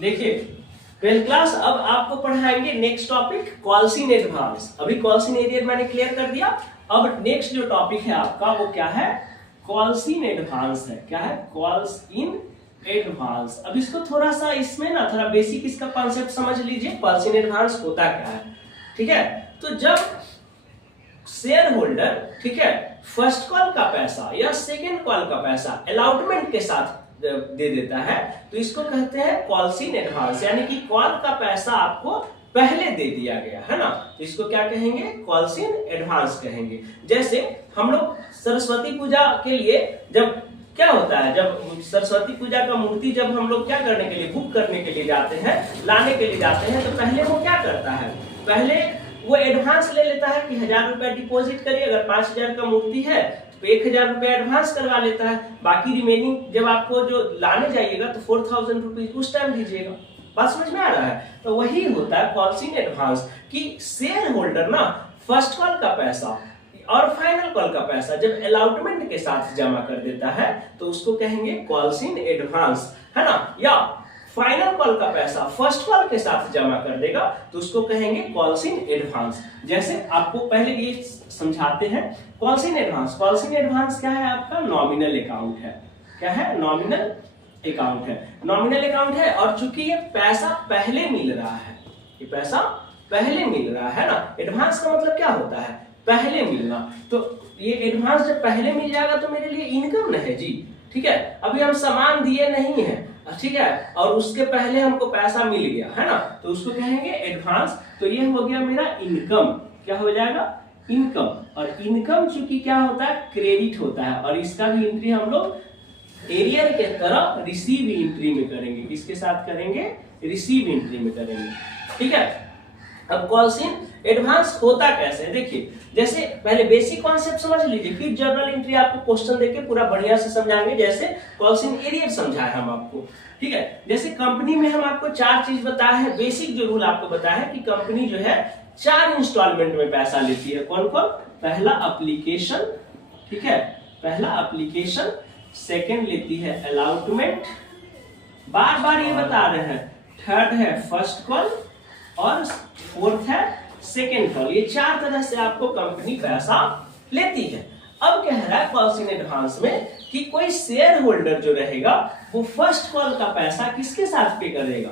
देखिए 12th class, अब आपको पढ़ाएंगे next topic calls in advance. अभी कॉल्स इन एरियर मैंने क्लियर कर दिया। अब नेक्स्ट जो टॉपिक है आपका वो क्या है, कॉल्स इन एडवांस है। क्या है, कॉल्स इन एडवांस। अब इसको थोड़ा सा इसमें ना थोड़ा बेसिक इसका कॉन्सेप्ट समझ लीजिए, कॉल्स इन एडवांस होता क्या है। ठीक है, तो जब शेयर होल्डर, ठीक है, फर्स्ट कॉल का पैसा या सेकेंड कॉल का पैसा अलॉटमेंट के साथ दे देता है तो इसको कहते हैं कॉल्स इन एडवांस, यानी कि कॉल का पैसा आपको पहले दे दिया गया है ना, तो इसको क्या कहेंगे, कॉल्स इन एडवांस कहेंगे। जैसे हम लोग सरस्वती पूजा के लिए जब क्या होता है, जब सरस्वती पूजा का मूर्ति जब हम लोग क्या करने के लिए, बुक करने के लिए जाते हैं, लाने के लिए जाते हैं, तो पहले वो क्या करता है, पहले वो एडवांस ले लेता है कि 1000 रुपया डिपॉजिट करिए। अगर 5000 का मूर्ति है तो 1000 रुपया एडवांस करवा लेता है, बाकी रिमेनिंग जब आपको जो लाने जाइएगा तो 4000 रुपीज उस टाइम दीजिएगा। बात समझ में आ रहा है। तो वही होता है कॉल्स इन एडवांस कि शेयर होल्डर ना फर्स्ट कॉल का पैसा और फाइनल कॉल का पैसा जब अलॉटमेंट के साथ जमा कर देता है तो उसको कहेंगे कॉल्स इन एडवांस, है ना। या फाइनल कॉल का पैसा फर्स्ट कॉल के साथ जमा कर देगा तो उसको कहेंगे कॉल्स इन एडवांस। जैसे आपको पहले ये समझाते हैं calls in advance. Calls in advance क्या है, आपका नॉमिनल अकाउंट है। क्या है, नॉमिनल अकाउंट है। नॉमिनल अकाउंट है और चूंकि ये पैसा पहले मिल रहा है, ये पैसा पहले मिल रहा है ना। एडवांस का मतलब क्या होता है, पहले मिलना। तो ये एडवांस जब पहले मिल जाएगा तो मेरे लिए इनकम न है जी। ठीक है, अभी हम सामान दिए नहीं है, ठीक है, और उसके पहले हमको पैसा मिल गया है ना, तो उसको कहेंगे एडवांस। तो ये हो गया मेरा इनकम। क्या हो जाएगा, इनकम। और इनकम चूंकि क्या होता है, क्रेडिट होता है, और इसका भी एंट्री हम लोग एरियर के तरह रिसीव एंट्री में करेंगे। किसके साथ करेंगे, रिसीव एंट्री में करेंगे। ठीक है, अब कॉल्स इन एडवांस होता कैसे, देखिए जैसे पहले बेसिक कॉन्सेप्ट समझ लीजिए, फिर जर्नल एंट्री आपको क्वेश्चन देके पूरा बढ़िया से समझाएंगे, जैसे कॉल्स इन एरियर समझाए हम आपको। ठीक है, जैसे कंपनी में हम आपको 4 चीज बताया है, बेसिक जो रूल आपको बताया है कि कंपनी जो है 4 इंस्टॉलमेंट में पैसा लेती है। कौन कौन, पहला एप्लीकेशन, ठीक है, पहला एप्लीकेशन, सेकंड लेती है अलॉटमेंट, बार बार ये बता रहे हैं, थर्ड है फर्स्ट कॉल और फोर्थ है सेकेंड कॉल। ये 4 तरह से आपको कंपनी पैसा लेती है। अब कह रहा है कॉल्स इन एडवांस में कि कोई शेयर होल्डर जो रहेगा वो फर्स्ट कॉल का पैसा किसके साथ पे करेगा,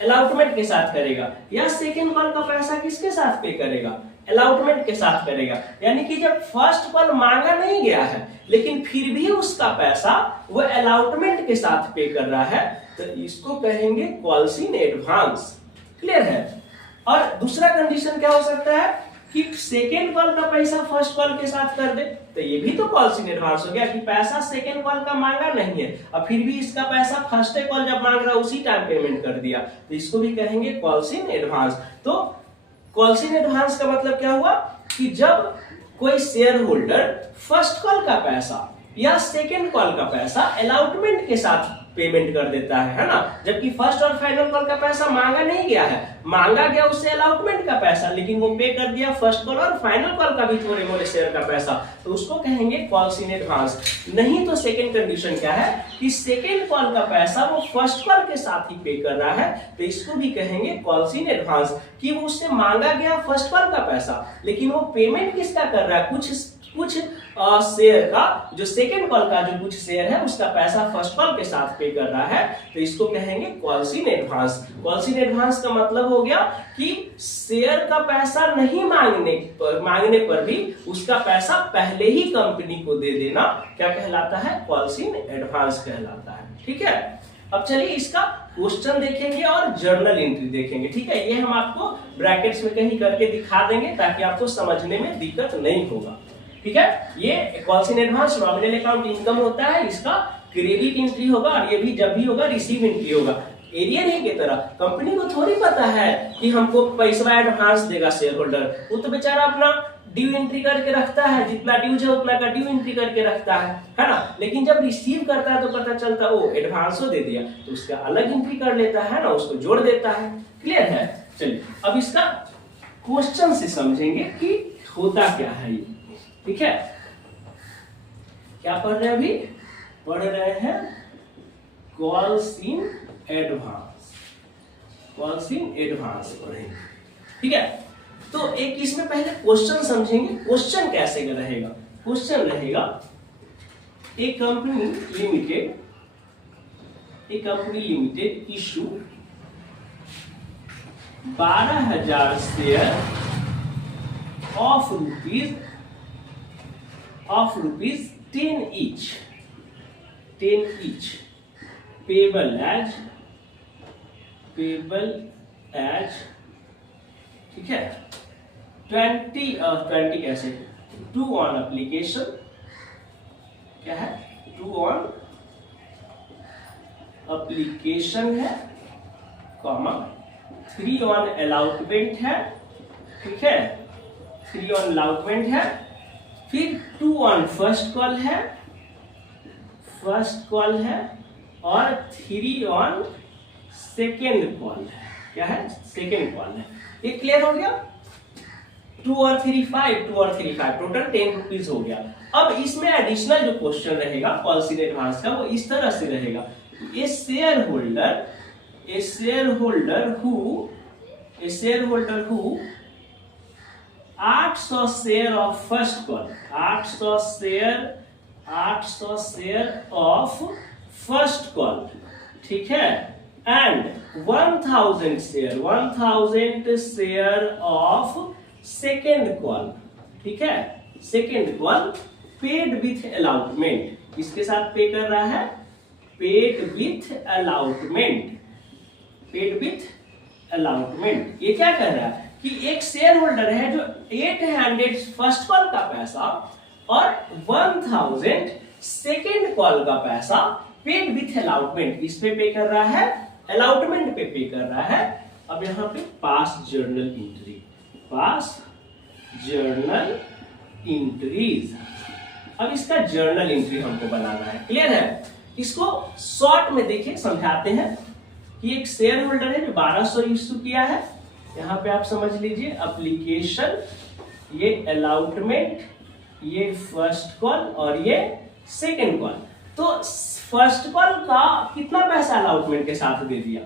अलॉटमेंट के साथ करेगा, या सेकेंड कॉल का पैसा किसके साथ पे करेगा, अलॉटमेंट के साथ करेगा। यानी कि जब फर्स्ट कॉल मांगा नहीं गया है लेकिन फिर भी उसका पैसा वो अलॉटमेंट के साथ पे कर रहा है तो इसको कहेंगे कॉल्स इन एडवांस। क्लियर है। और दूसरा कंडीशन क्या हो सकता है कि सेकेंड कॉल का पैसा फर्स्ट कॉल के साथ कर दे, तो ये भी तो कॉल्स इन एडवांस हो गया कि पैसा सेकेंड कॉल का मांगा नहीं है और फिर भी इसका पैसा फर्स्ट कॉल जब मांग रहा है उसी टाइम पेमेंट कर दिया, तो इसको भी कहेंगे कॉल्स इन एडवांस। तो कॉल्स इन एडवांस का मतलब क्या हुआ कि जब कोई शेयर होल्डर फर्स्ट कॉल का पैसा या सेकेंड कॉल का पैसा अलॉटमेंट के साथ पेमेंट कर देता है ना, जबकि फर्स्ट और फाइनल कॉल का पैसा मांगा नहीं गया है, मांगा गया उससे अलॉटमेंट का पैसा, लेकिन वो पे कर दिया फर्स्ट कॉल और फाइनल कॉल का भी थोड़े मोड़े शेयर का पैसा, तो उसको कहेंगे कॉल्स इन एडवांस। नहीं तो सेकंड कंडीशन क्या है कि सेकंड कॉल का पैसा वो फर्स्ट कॉल के साथ ही पे कर रहा है, तो इसको भी कहेंगे कॉल्स इन एडवांस कि वो उससे मांगा गया फर्स्ट कॉल का पैसा लेकिन वो पेमेंट किसका कर रहा है, कुछ शेयर का, जो सेकेंड कॉल का जो कुछ शेयर है उसका पैसा फर्स्ट कॉल के साथ पे कर रहा है, तो इसको कहेंगे calls in advance. Calls in advance का मतलब हो गया कि शेयर का पैसा नहीं मांगने पर भी उसका पैसा पहले ही कंपनी को दे देना क्या कहलाता है, कॉल्स इन एडवांस कहलाता है। ठीक है, अब चलिए इसका क्वेश्चन देखेंगे और जर्नल एंट्री देखेंगे। ठीक है, ये हम आपको ब्रैकेट्स में कहीं करके दिखा देंगे ताकि आपको समझने में दिक्कत नहीं होगा। ठीक है, ये calls in advance nominal account income होता है, इसका क्रेडिट एंट्री होगा और ये भी जब भी होगा रिसीव एंट्री होगा। एरियर ही की तरह कंपनी को थोड़ी पता है कि हमको पैसा एडवांस देगा शेयर होल्डर, वो तो बेचारा अपना ड्यू एंट्री करके रखता है, जितना ड्यूज है उतना का ड्यू एंट्री करके रखता है ना। लेकिन जब रिसीव करता है तो पता चलता ओ एडवांसो दे दिया तो उसका अलग एंट्री कर लेता है ना, उसको जोड़ देता है। क्लियर है। चलिए अब इसका क्वेश्चन से समझेंगे कि होता क्या है ये। ठीक है, क्या पढ़ रहे हैं, अभी पढ़ रहे हैं calls in advance. Calls in advance पढ़ेंगे। ठीक है, तो एक इसमें पहले क्वेश्चन समझेंगे। क्वेश्चन कैसे रहेगा? क्वेश्चन रहेगा A company limited issue 12,000 share of rupees 10 each payable as ठीक है 20 कैसे टू ऑन एप्लीकेशन, क्या है टू ऑन एप्लीकेशन है, कॉमा 3 ऑन अलॉटमेंट है। ठीक है, 3 ऑन अलॉटमेंट है, फिर 2 ऑन फर्स्ट कॉल है और 3 ऑन सेकेंड कॉल है। क्या है? सेकेंड कॉल है। ये क्लियर हो गया? 2 और 3 5 टोटल 10 रुपीज हो गया। अब इसमें एडिशनल जो क्वेश्चन रहेगा कॉल्स इन एडवांस का वो इस तरह से रहेगा, A shareholder who 800 share of first call, 800 share of first call, ठीक है, and 1000 share of second call. ठीक है, second call paid with allotment, इसके साथ पे कर रहा है पेड विथ अलॉटमेंट। ये क्या कर रहा है कि एक शेयर होल्डर है जो 800 फर्स्ट कॉल का पैसा और 1000 सेकेंड कॉल का पैसा पेड विथ अलॉटमेंट इस पे कर रहा है, अलॉटमेंट पे कर रहा है। अब यहां पे पास जर्नल इंट्रीज, अब इसका जर्नल एंट्री हमको बनाना है। क्लियर है? इसको शॉर्ट में देखिए समझाते हैं कि एक शेयर होल्डर है जो 1200 इश्यू किया है, यहाँ पे आप समझ लीजिए एप्लीकेशन, ये अलॉटमेंट, ये फर्स्ट कॉल और ये सेकेंड कॉल। तो फर्स्ट कॉल का कितना पैसा अलॉटमेंट के साथ दे दिया?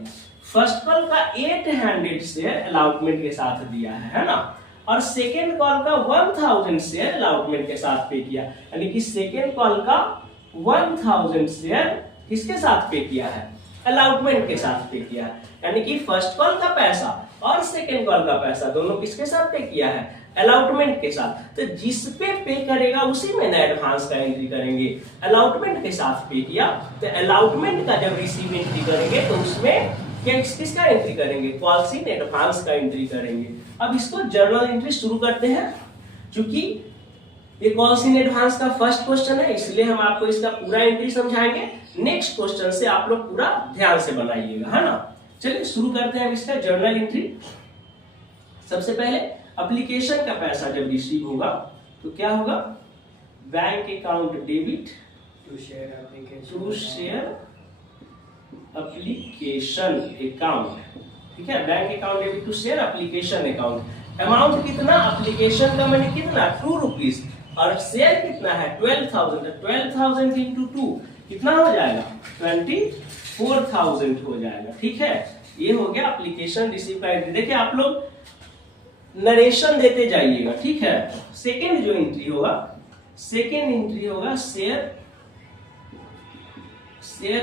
फर्स्ट कॉल का 800 शेयर अलॉटमेंट के साथ दिया है ना, और सेकेंड कॉल का 1000 शेयर अलॉटमेंट के साथ पे किया, यानी कि सेकेंड कॉल का 1000 शेयर किसके साथ पे किया है? अलॉटमेंट के साथ पे किया है। यानी कि फर्स्ट कॉल का पैसा और सेकेंड कॉल का पैसा दोनों किसके साथ पे किया है? अलॉटमेंट के साथ। तो जिस पे करेगा उसी में ना एडवांस का एंट्री करेंगे। अलॉटमेंट के साथ पे किया तो अलॉटमेंट का जब रिसीव एंट्री करेंगे तो उसमें किसका एंट्री करेंगे? कॉल्स इन एडवांस का एंट्री करेंगे। अब इसको जर्नल एंट्री शुरू करते हैं। चूंकि ये कॉल्स इन एडवांस का फर्स्ट क्वेश्चन है इसलिए हम आपको इसका पूरा एंट्री समझाएंगे। नेक्स्ट क्वेश्चन से आप लोग पूरा ध्यान से बनाइएगा, है ना। चलिए शुरू करते हैं इसका जर्नल एंट्री। सबसे पहले एप्लीकेशन का पैसा जब रिसीव होगा तो क्या होगा? Bank account debit to share application account, ठीक है। Bank account debit to share application account. Amount कितना? एप्लीकेशन का मनी कितना? 2 रुपीज और शेयर कितना है? 12,000। 12,000 इंटू 2 कितना हो जाएगा? 24,000 हो जाएगा, ठीक है। ये हो गया एप्लीकेशन रिसीव का एंट्री। देखिए आप लोग नरेशन देते जाइएगा, ठीक है। सेकेंड जो एंट्री होगा, सेकेंड एंट्री होगा share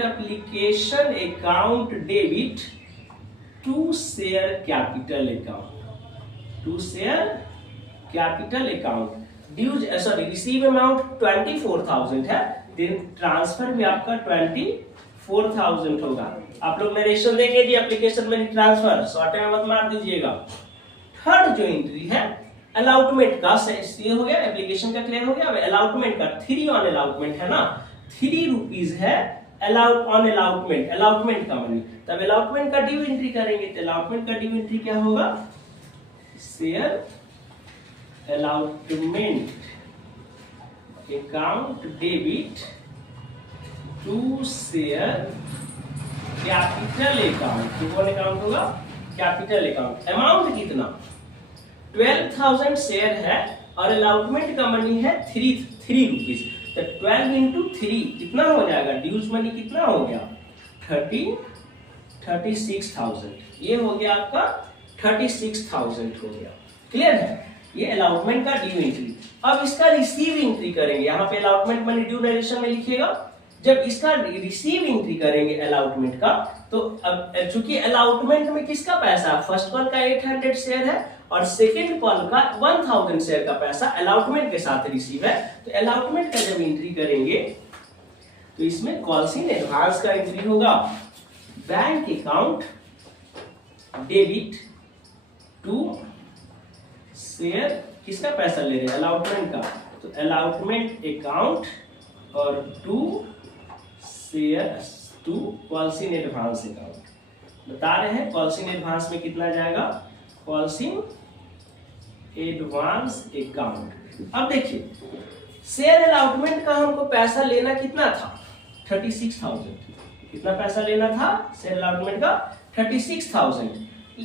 application account debit to share capital account dues, sorry receive amount 24,000 है, देन ट्रांसफर भी आपका 24,000 होगा। आप लोग नरेशन देंगे जी एप्लीकेशन में ट्रांसफर, शॉर्ट में मत मार दीजिएगा। थर्ड जो एंट्री है अलॉटमेंट का, ये हो गया एप्लीकेशन का, क्लियर हो गया। अलॉटमेंट का 3 ऑन अलॉटमेंट है ना, 3 रुपीज है ऑन अलॉटमेंट का मनी। तब अलॉटमेंट का ड्यू एंट्री करेंगे तो अलॉटमेंट का ड्यू एंट्री क्या होगा? Share allotment account debit to share capital account. कौन अकाउंट होगा? Capital account. अमाउंट कितना? 12,000 शेयर है और अलॉटमेंट का मनी है 3 रुपीज। तो 12 इंटू 3 कितना हो जाएगा? ड्यूज मनी कितना हो गया? 36,000, ये हो गया आपका 36,000 हो गया। क्लियर है, ये अलॉटमेंट का ड्यू एंट्री। अब इसका रिसीव एंट्री करेंगे, यहाँ पे अलॉटमेंट मनी ड्यू नरेशन में लिखिएगा। जब इसका रिसीव एंट्री करेंगे अलॉटमेंट का, तो अब चूंकि अलॉटमेंट में किसका पैसा, फर्स्ट कॉल का 800 शेयर है और सेकेंड कॉल का 1000 शेयर का पैसा अलॉटमेंट के साथ रिसीव है, तो अलॉटमेंट का जब एंट्री करेंगे तो इसमें कॉल्स इन एडवांस का एंट्री होगा। Bank account debit to share, किसका पैसा ले रहे हैं, अलॉटमेंट का, तो अलॉटमेंट अकाउंट और to share to calls in advance account. बता रहे हैं कॉल्स इन एडवांस में कितना जाएगा, कॉल्स इन एडवांस अकाउंट। अब देखिए शेयर अलॉटमेंट का हमको पैसा लेना कितना था, 36,000। कितना पैसा लेना था शेयर अलॉटमेंट का, 36,000,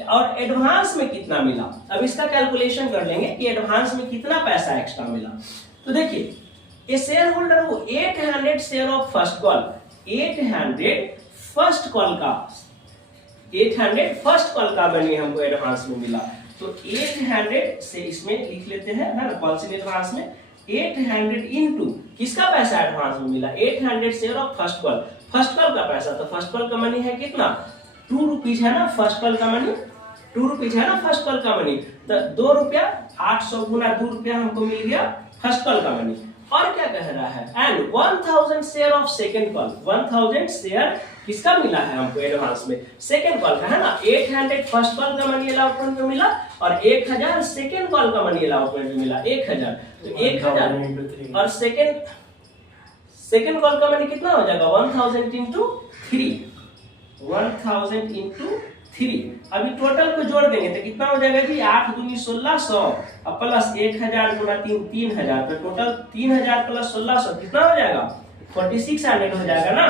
और एडवांस में कितना मिला। अब इसका कैलकुलेशन कर लेंगे कि एडवांस में कितना पैसा एक्स्ट्रा मिला। तो देखिए ए शेयर होल्डर को 800 share of first call, 800 first call का, 800 फर्स्ट कॉल का मनी हमको एडवांस में मिला। तो 800 से इसमें लिख लेते हैं ना, कॉल्स इन एडवांस में 800 इनटू किसका पैसा एडवांस में मिला, 800 share of first call, first call का पैसा। तो फर्स्ट कॉल का मनी है कितना, 2 रुपीज है ना फर्स्ट कॉल का मनी, 2 रुपीज है ना फर्स्ट कॉल का मनी। तो 2 रुपया 800 गुना 2 रुपया हमको मिल गया फर्स्ट कॉल का मनी। और क्या कह रहा है, and 1000 share of second call, 1000 share किसका मिला है हमको एडवांस में, सेकंड कॉल का है ना। 800 फर्स्ट कॉल का मनी अलॉटमेंट में मिला और 1000 सेकंड कॉल का मनी अलॉटमेंट में मिला, 1000। तो 1000 और सेकंड कॉल का मनी कितना हो जाएगा, 1000 इंटू 3, 1000 इंटू 3। अभी टोटल को जोड़ देंगे तो कितना हो जाएगा जी, 8 दूनी 1600 और प्लस 1000 गुना 3, 3000, तो टोटल 3000 प्लस 1600 कितना हो जाएगा, 4600 हो जाएगा ना।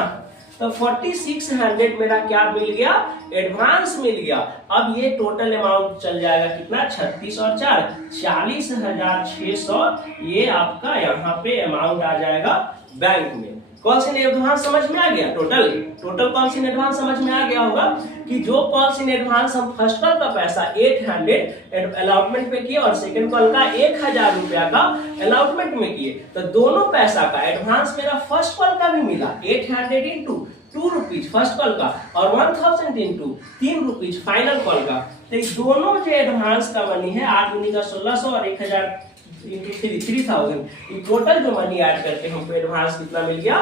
तो 4600 मेरा क्या मिल गया, एडवांस मिल गया। अब ये टोटल अमाउंट चल जाएगा कितना, 36 और 4 40,600, ये आपका यहाँ पे अमाउंट आ जाएगा बैंक में। कॉल्स इन एडवांस समझ में आ गया, टोटल कॉल्स इन एडवांस समझ में आ गया होगा कि जो कॉल्स इन एडवांस हम फर्स्ट कॉल का पैसा 800 अलॉटमेंट पे किए और सेकंड कॉल का 1000 रुपया का अलॉटमेंट में किए, तो दोनों पैसा का एडवांस मेरा फर्स्ट कॉल का भी मिला, 800 इंटू 2 रुपीज फर्स्ट कॉल का और 1000 इंटू 3 रुपीज फाइनल कॉल का। तो दोनों जो एडवांस का मनी है 8 गुनी का 1600 और 1000 इंटू 3000, ये टोटल जो मनी ऐड करके हमको एडवांस कितना मिल गया,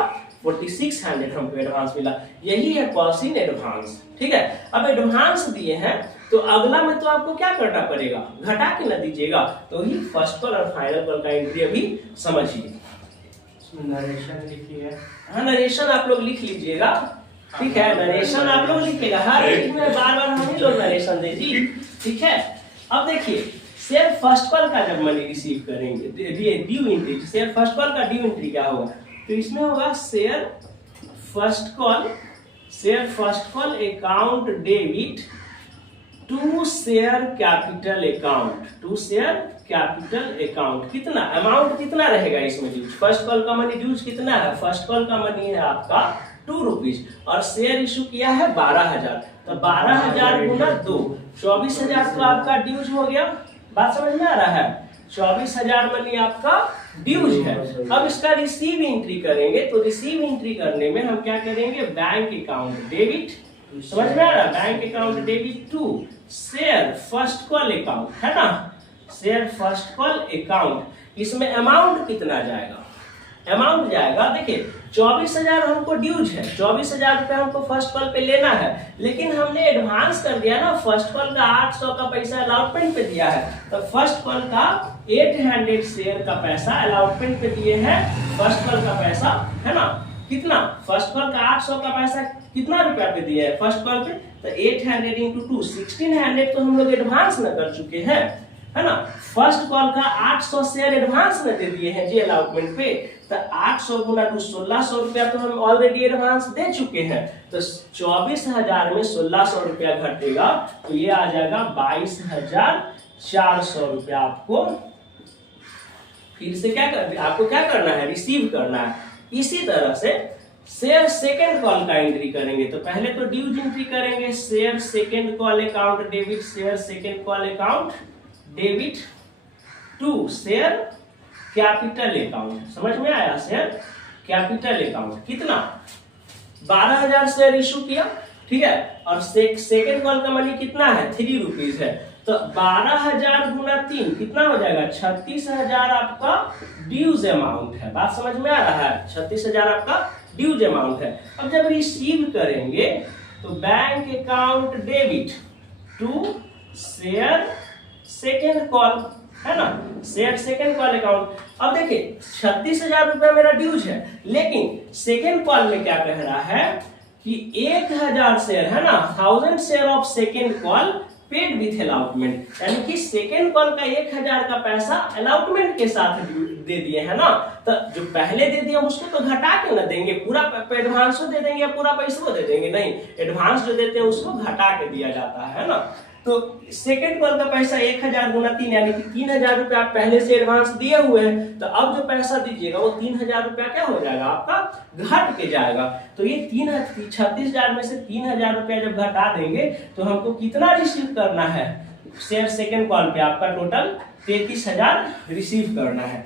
4600 हमको एडवांस मिला। यही है कॉल्स इन एडवांस। ठीक है, अब एडवांस दिए हैं तो अगला में तो आपको क्या करना पड़ेगा, घटा के न दीजिएगा, तो ही फर्स्ट कॉल और फाइनल कॉल का एंट्री अभी समझिए। नरेशन लिखिए, हाँ नरेशन आप लोग लिख लीजिएगा, ठीक है, नरेशन आप लोग लिखिएगा, हर एक में बार हम ही लोग नरेशन दे जी, ठीक है। अब देखिए शेयर फर्स्ट कॉल का जब मनी रिसीव करेंगे, due entry, share first call का ड्यू एंट्री क्या होगा, तो इसमें होगा share first call account debit to share capital account, to share capital account. कितना अमाउंट कितना रहेगा इसमें ड्यूज, फर्स्ट कॉल का मनी ड्यूज कितना है, फर्स्ट कॉल का मनी है आपका 2 रुपीज और शेयर इशू किया है 12000, तो 12000 गुना 2, 24000 तो आपका ड्यूज हो गया। बात समझ में आ रहा है, 24000 मनी आपका ड्यूज है। अब इसका रिसीव एंट्री करेंगे, तो रिसीव एंट्री करने में हम क्या करेंगे, बैंक अकाउंट डेबिट, समझ में आ रहा है, bank account debit to share first call account, है ना, शेयर फर्स्ट कॉल अकाउंट। इसमें अमाउंट कितना जाएगा, अमाउंट जाएगा, देखिए 24000 हमको ड्यूज है, 24000 रुपया हमको फर्स्ट कॉल पे लेना है, लेकिन हमने एडवांस कर दिया ना, फर्स्ट कॉल का 800 का पैसा अलॉटमेंट पे दिया है, तो फर्स्ट कॉल का 800 शेयर का पैसा अलॉटमेंट पे दिए हैं, फर्स्ट कॉल का पैसा है ना, कितना, फर्स्ट कॉल का 800 का पैसा कितना रुपया पे दिया है फर्स्ट कॉल पे, तो 800 इंटू 2 1600 तो हम लोग एडवांस न कर चुके हैं, है ना। फर्स्ट कॉल का 800 शेयर एडवांस न दे दिए हैं जी अलॉटमेंट पे, तो 800 गुना 2 1600 रुपया तो हम ऑलरेडी एडवांस दे चुके हैं, तो 24000 में 1600 रुपया घटेगा, तो ये आ जाएगा 22400 रुपया। आपको फिर से क्या आपको क्या करना है, रिसीव करना है। इसी तरह से शेयर सेकंड कॉल का एंट्री करेंगे। तो पहले तो ड्यूज एंट्री करेंगे, share second call account debit, share second call account debit to share capital account. समझ में आया? शेयर कैपिटल अकाउंट कितना 12,000 शेयर इशू किया, ठीक है, और सेकंड कॉल का मनी कितना है 3 रुपीज है, तो 12,000 गुना 3 कितना हो जाएगा 36,000 आपका ड्यूज अमाउंट है। बात समझ में आ रहा है? 36,000 आपका ड्यूज अमाउंट है। अब जब रिसीव करेंगे तो bank account debit to share second call, है ना, शेयर सेकेंड कॉल अकाउंट। अब देखिए 36,000 रुपया मेरा ड्यूज है, लेकिन सेकेंड कॉल में क्या कह रहा है कि 1,000 शेयर, है ना, 1000 share of second call paid with allotment, यानी कि सेकेंड कॉल का 1,000 का पैसा अलाउटमेंट के साथ दे दिए, है ना। तो जो पहले दे दिए उसको तो घटा के ना देंगे, पूरा एडवांस दे देंगे या पूरा पैसा दे देंगे? नहीं, एडवांस जो देते हैं उसको घटा के दिया जाता है ना। तो सेकेंड कॉल का पैसा 1,000 गुना 3 यानी कि 3,000 रुपया आप पहले से एडवांस दिए हुए हैं, तो अब जो पैसा दीजिएगा वो 3,000 रुपया क्या हो जाएगा आपका घट के जाएगा। तो ये 36,000 में से 3,000 रुपया जब घटा देंगे तो हमको कितना रिसीव करना है शेयर सेकेंड कॉल पे? आपका टोटल 33,000 रिसीव करना है।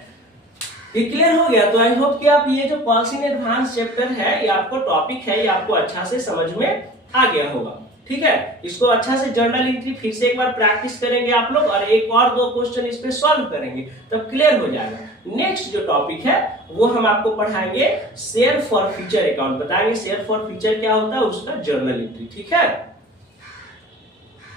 ये क्लियर हो गया? तो आई होप कि आप ये जो कॉल्स इन एडवांस चैप्टर है, ये आपको टॉपिक है, ये आपको अच्छा से समझ में आ गया होगा, ठीक है। इसको अच्छा से जर्नल एंट्री फिर से एक बार प्रैक्टिस करेंगे आप लोग, और एक और 2 क्वेश्चन इस पे सॉल्व करेंगे, तब क्लियर हो जाएगा। नेक्स्ट जो टॉपिक है वो हम आपको पढ़ाएंगे शेयर फॉर फ्यूचर अकाउंट, बताएंगे शेयर फॉर फ्यूचर क्या होता है, उसका जर्नल एंट्री, ठीक है।